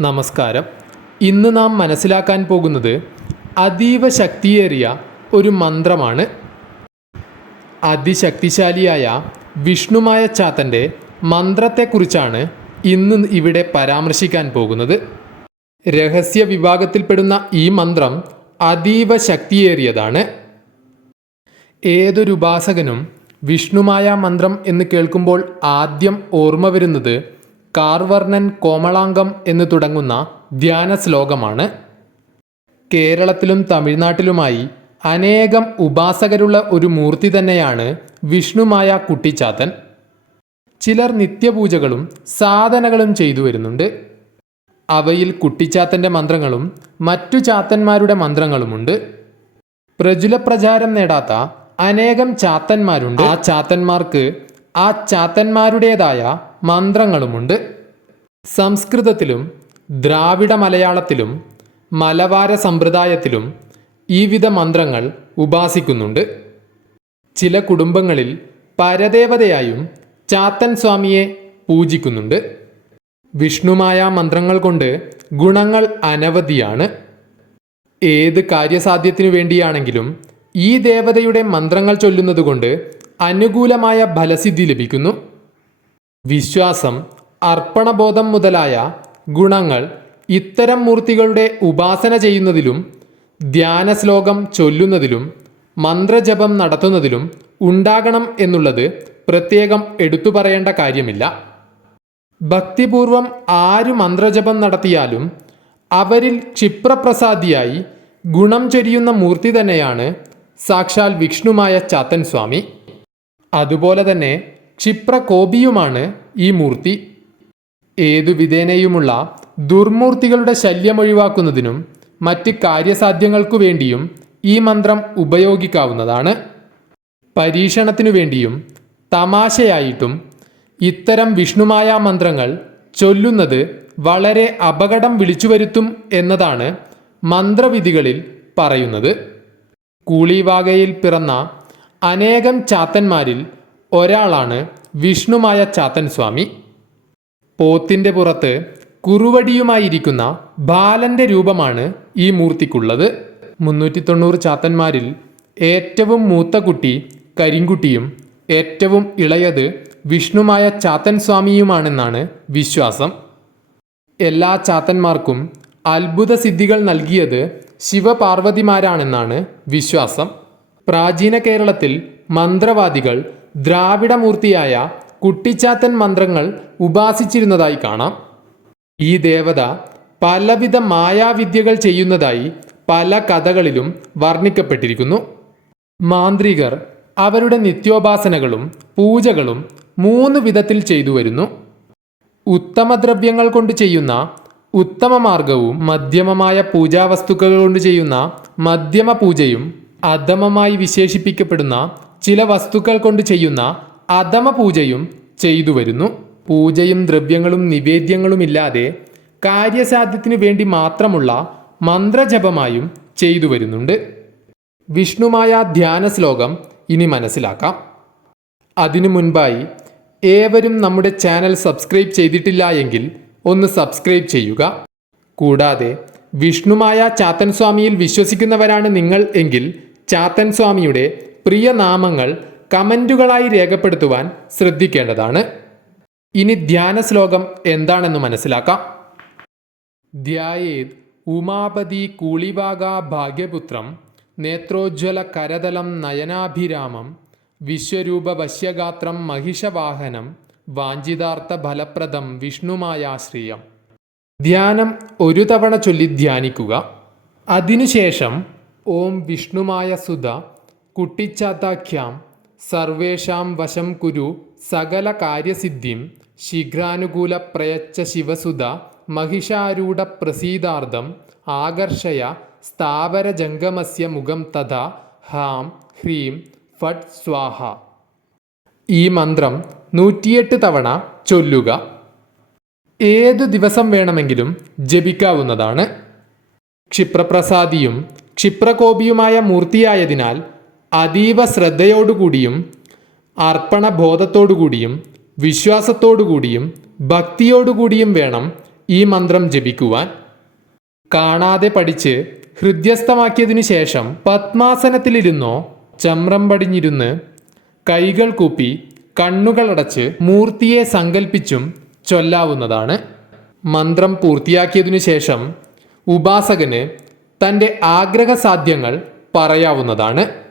നമസ്കാരം. ഇന്ന് നാം മനസ്സിലാക്കാൻ പോകുന്നത് അതീവ ശക്തിയേറിയ ഒരു മന്ത്രമാണ്. അതിശക്തിശാലിയായ വിഷ്ണുമായ ചാത്തന്റെ മന്ത്രത്തെക്കുറിച്ചാണ് ഇന്ന് ഇവിടെ പരാമർശിക്കാൻ പോകുന്നത്. രഹസ്യ വിഭാഗത്തിൽപ്പെടുന്ന ഈ മന്ത്രം അതീവ ശക്തിയേറിയതാണ്. ഏതൊരു ഉപാസകനും വിഷ്ണുമായ മന്ത്രം എന്ന് കേൾക്കുമ്പോൾ ആദ്യം ഓർമ്മ വരുന്നത് കാർവർണൻ കോമളാംഗം എന്ന് തുടങ്ങുന്ന ധ്യാന ശ്ലോകമാണ്. കേരളത്തിലും തമിഴ്നാട്ടിലുമായി അനേകം ഉപാസകരുള്ള ഒരു മൂർത്തി തന്നെയാണ് വിഷ്ണുമായ കുട്ടിച്ചാത്തൻ. ചിലർ നിത്യപൂജകളും സാധനകളും ചെയ്തു വരുന്നുണ്ട്. അവയിൽ കുട്ടിച്ചാത്തന്റെ മന്ത്രങ്ങളും മറ്റു ചാത്തന്മാരുടെ മന്ത്രങ്ങളുമുണ്ട്. പ്രചുല പ്രചാരം നേടാത്ത അനേകം ചാത്തന്മാരുണ്ട്. ആ ചാത്തന്മാർക്ക് ആ ചാത്തന്മാരുടേതായ മന്ത്രങ്ങളുമുണ്ട്. സംസ്കൃതത്തിലും ദ്രാവിഡ മലയാളത്തിലും മലബാര സമ്പ്രദായത്തിലും ഈ വിധ മന്ത്രങ്ങൾ ഉപാസിക്കുന്നുണ്ട്. ചില കുടുംബങ്ങളിൽ പരദേവതയായും ചാത്തൻ സ്വാമിയെ പൂജിക്കുന്നുണ്ട്. വിഷ്ണുമായ മന്ത്രങ്ങൾ കൊണ്ട് ഗുണങ്ങൾ അനവധിയാണ്. ഏത് കാര്യസാധ്യത്തിനു വേണ്ടിയാണെങ്കിലും ഈ ദേവതയുടെ മന്ത്രങ്ങൾ ചൊല്ലുന്നതുകൊണ്ട് അനുകൂലമായ ഫലസിദ്ധി ലഭിക്കുന്നു. വിശ്വാസം അർപ്പണബോധം മുതലായ ഗുണങ്ങൾ ഇത്തരം മൂർത്തികളുടെ ഉപാസന ചെയ്യുന്നതിലും ധ്യാന ശ്ലോകം ചൊല്ലുന്നതിലും മന്ത്രജപം നടത്തുന്നതിലും ഉണ്ടാകണം എന്നുള്ളത് പ്രത്യേകം എടുത്തു പറയേണ്ട കാര്യമില്ല. ഭക്തിപൂർവം ആരു മന്ത്രജപം നടത്തിയാലും അവരിൽ ക്ഷിപ്രപ്രസാദിയായി ഗുണം ചൊരിയുന്ന മൂർത്തി തന്നെയാണ് സാക്ഷാൽ വിഷ്ണുമായ ചാത്തൻ സ്വാമി. അതുപോലെ തന്നെ ക്ഷിപ്രകോപിയുമാണ് ഈ മൂർത്തി. ഏതു വിധേനയുമുള്ള ദുർമൂർത്തികളുടെ ശല്യം ഒഴിവാക്കുന്നതിനും മറ്റ് കാര്യസാധ്യങ്ങൾക്കു വേണ്ടിയും ഈ മന്ത്രം ഉപയോഗിക്കാവുന്നതാണ്. പരീക്ഷണത്തിനു വേണ്ടിയും തമാശയായിട്ടും ഇത്തരം വിഷ്ണുമായ മന്ത്രങ്ങൾ ചൊല്ലുന്നത് വളരെ അപകടം വിളിച്ചുവരുത്തും എന്നതാണ് മന്ത്രവിധികളിൽ പറയുന്നത്. കൂളിവാകയിൽ പിറന്ന അനേകം ചാത്തന്മാരിൽ ഒരാളാണ് വിഷ്ണുമായ ചാത്തൻ സ്വാമി. പോത്തിന്റെ പുറത്ത് കുറുവടിയുമായിരിക്കുന്ന ബാലന്റെ രൂപമാണ് ഈ മൂർത്തിക്കുള്ളത്. മുന്നൂറ്റി തൊണ്ണൂറ് ചാത്തന്മാരിൽ ഏറ്റവും മൂത്ത കുട്ടി കരിങ്കുട്ടിയും ഏറ്റവും ഇളയത് വിഷ്ണുമായ ചാത്തൻ സ്വാമിയുമാണെന്നാണ് വിശ്വാസം. എല്ലാ ചാത്തന്മാർക്കും അത്ഭുത സിദ്ധികൾ നൽകിയത് ശിവപാർവതിമാരാണെന്നാണ് വിശ്വാസം. പ്രാചീന കേരളത്തിൽ മന്ത്രവാദികൾ ദ്രാവിഡമൂർത്തിയായ കുട്ടിച്ചാത്തൻ മന്ത്രങ്ങൾ ഉപാസിച്ചിരുന്നതായി കാണാം. ഈ ദേവത പലവിധ മായാവിദ്യകൾ ചെയ്യുന്നതായി പല കഥകളിലും വർണിക്കപ്പെട്ടിരിക്കുന്നു. മാന്ത്രികർ അവരുടെ നിത്യോപാസനകളും പൂജകളും മൂന്ന് വിധത്തിൽ ചെയ്തു വരുന്നു. ഉത്തമദ്രവ്യങ്ങൾ കൊണ്ട് ചെയ്യുന്ന ഉത്തമ മാർഗവും മധ്യമമായ പൂജാവസ്തുക്കൾ കൊണ്ട് ചെയ്യുന്ന മധ്യമ പൂജയും അധമമായി വിശേഷിപ്പിക്കപ്പെടുന്ന ചില വസ്തുക്കൾ കൊണ്ട് ചെയ്യുന്ന അധമ പൂജയും ചെയ്തു വരുന്നു. പൂജയും ദ്രവ്യങ്ങളും നിവേദ്യങ്ങളുമില്ലാതെ കാര്യസാധ്യത്തിനു വേണ്ടി മാത്രമുള്ള മന്ത്രജപമായും ചെയ്തു വരുന്നുണ്ട്. വിഷ്ണുമായ ധ്യാന ശ്ലോകം ഇനി മനസ്സിലാക്കാം. അതിനു മുൻപായി ഏവരും നമ്മുടെ ചാനൽ സബ്സ്ക്രൈബ് ചെയ്തിട്ടില്ല എങ്കിൽ ഒന്ന് സബ്സ്ക്രൈബ് ചെയ്യുക. കൂടാതെ വിഷ്ണുമായ ചാത്തൻ സ്വാമിയിൽ വിശ്വസിക്കുന്നവരാണ് നിങ്ങൾ എങ്കിൽ ചാത്തൻ സ്വാമിയുടെ പ്രിയ നാമങ്ങൾ കമന്റുകളായി രേഖപ്പെടുത്തുവാൻ ശ്രദ്ധിക്കേണ്ടതാണ്. ഇനി ധ്യാന ശ്ലോകം എന്താണെന്ന് മനസ്സിലാക്കാം. ധ്യായേത് ഉമാപതി കൂളിവാഗ ഭാഗ്യപുത്രം നേത്രോജ്വല കരതലം നയനാഭിരാമം വിശ്വരൂപ വശ്യഗാത്രം മഹിഷവാഹനം വാഞ്ചിതാർത്ഥ ഫലപ്രദം വിഷ്ണുമായാശ്രീയം. ധ്യാനം ഒരു തവണ ചൊല്ലി ധ്യാനിക്കുക. അതിനുശേഷം ഓം വിഷ്ണുമായ സുധ കുട്ടിച്ചാത്താഖ്യാം സർവേഷാം വശം കുരു സകല കാര്യസിദ്ധിം ശീഘ്രാനുകൂല പ്രയച്ച ശിവസുധ മഹിഷാരൂഢ പ്രസീദാർത്ഥം ആകർഷയ സ്ഥാവരജംഗമസ്യ മുഖം തഥാ ഹാം ഹ്രീം ഫട് സ്വാഹ. ഈ മന്ത്രം നൂറ്റിയെട്ട് തവണ ചൊല്ലുക. ഏത് ദിവസം വേണമെങ്കിലും ജപിക്കാവുന്നതാണ്. ക്ഷിപ്രപ്രസാദിയും ക്ഷിപ്രകോപിയുമായ മൂർത്തിയായതിനാൽ അതീവ ശ്രദ്ധയോടുകൂടിയും അർപ്പണബോധത്തോടുകൂടിയും വിശ്വാസത്തോടുകൂടിയും ഭക്തിയോടുകൂടിയും വേണം ഈ മന്ത്രം ജപിക്കുവാൻ. കാണാതെ പഠിച്ച് ഹൃദ്യസ്ഥമാക്കിയതിനു ശേഷം പത്മാസനത്തിലിരുന്നോ ചമ്രം പടിഞ്ഞിരുന്ന് കൈകൾ കൂപ്പി കണ്ണുകളടച്ച് മൂർത്തിയെ സങ്കൽപ്പിച്ചും ചൊല്ലാവുന്നതാണ്. മന്ത്രം പൂർത്തിയാക്കിയതിനു ശേഷം ഉപാസകന് തന്റെ ആഗ്രഹസാധ്യങ്ങൾ പറയാവുന്നതാണ്.